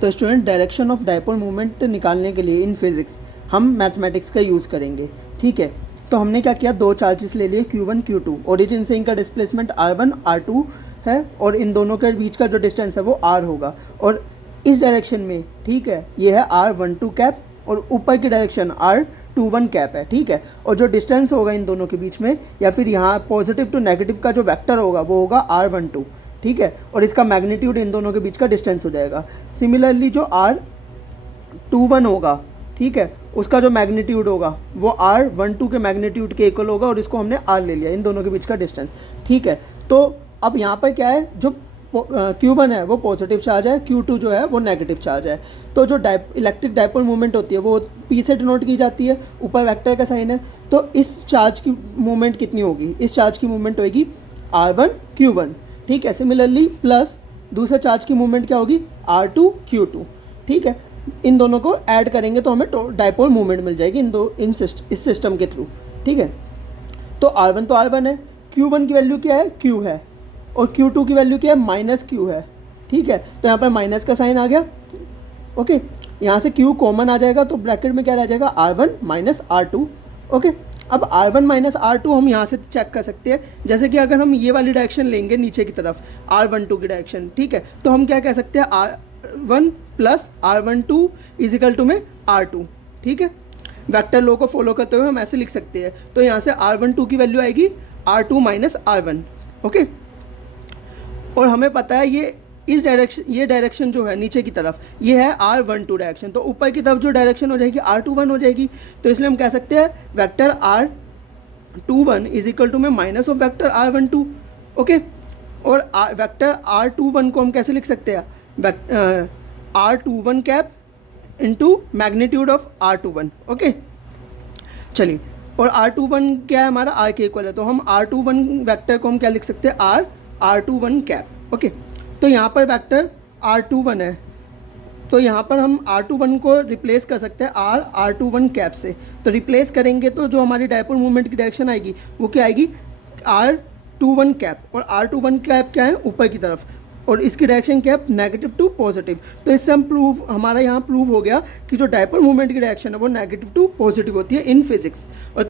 तो student direction of dipole movement निकालने के लिए इन फिजिक्स हम मैथमेटिक्स का यूज़ करेंगे, ठीक है। तो हमने क्या किया, दो चार्जेस ले लिए Q1 Q2, ओरिजिन से इनका डिस्प्लेसमेंट R1 R2 है और इन दोनों के बीच का जो डिस्टेंस है वो R होगा और इस डायरेक्शन में, ठीक है, ये है R12 कैप और ऊपर की डायरेक्शन R21 कैप है, ठीक है। और जो डिस्टेंस होगा इन दोनों के बीच में या फिर यहाँ पॉजिटिव टू नेगेटिव का जो वेक्टर होगा वो होगा R12, ठीक है। और इसका मैग्नीट्यूड इन दोनों के बीच का डिस्टेंस हो जाएगा। सिमिलरली जो R21 होगा, ठीक है, उसका जो मैग्नीट्यूड होगा वो R12 के मैग्नीट्यूड के इक्वल होगा और इसको हमने R ले लिया, इन दोनों के बीच का डिस्टेंस, ठीक है। तो अब यहाँ पर क्या है, जो Q1 है वो पॉजिटिव चार्ज है, Q2 जो है वो नेगेटिव चार्ज है। तो जो इलेक्ट्रिक डायपोल मूवमेंट होती है वो P से डिनोट की जाती है, ऊपर वेक्टर का साइन है। तो इस चार्ज की मूवमेंट कितनी होगी, इस चार्ज की मूवमेंट होगी R1 Q1, ठीक है। सिमिलरली प्लस दूसरे चार्ज की मूवमेंट क्या होगी R2 Q2, ठीक है। इन दोनों को ऐड करेंगे तो हमें डायपोल मूवमेंट मिल जाएगी इस सिस्टम के थ्रू, ठीक है। तो R1 तो R1 है, Q1 की वैल्यू क्या है, Q है, और Q2 की वैल्यू क्या है, माइनस Q है, ठीक है। तो यहाँ पर माइनस का साइन आ गया, ओके। यहाँ से Q कॉमन आ जाएगा तो ब्रैकेट में क्या रह जाएगा, R1 माइनस R2, ओके। अब R1 माइनस R2 हम यहाँ से चेक कर सकते हैं, जैसे कि अगर हम ये वाली डायरेक्शन लेंगे नीचे की तरफ R12 की डायरेक्शन, ठीक है, तो हम क्या कह सकते हैं R1 plus R12 is equal to में R2, ठीक है। वेक्टर लॉ को फॉलो करते हुए हम ऐसे लिख सकते हैं। तो यहाँ से R12 की वैल्यू आएगी R2 माइनस R1, ओके। और हमें पता है ये डायरेक्शन जो है नीचे की तरफ ये है R12 डायरेक्शन, तो ऊपर की तरफ जो डायरेक्शन हो जाएगी R21 हो जाएगी। तो इसलिए हम कह सकते हैं vector R21 is equal to में minus of vector R12, okay. और वेक्टर R21 को हम कैसे लिख सकते हैं, R21 cap into magnitude of R21, okay. चलिए, और R21 क्या है हमारा, R के इक्वल है, तो हम R21 वेक्टर को हम क्या लिख सकते हैं, R21 कैप, ओके। तो यहाँ पर वेक्टर R21 है, तो यहाँ पर हम R21 को रिप्लेस कर सकते हैं R21 कैप से। तो रिप्लेस करेंगे तो जो हमारी डायपोल मूवमेंट की डायरेक्शन आएगी वो क्या आएगी, R21 कैप, और R21 कैप क्या है, ऊपर की तरफ, और इसकी डायरेक्शन क्या है, नेगेटिव टू पॉजिटिव। तो इससे हम हमारा यहाँ प्रूव हो गया कि जो डायपोल मूवमेंट की डायरेक्शन है वो नेगेटिव टू पॉजिटिव होती है इन फिजिक्स। और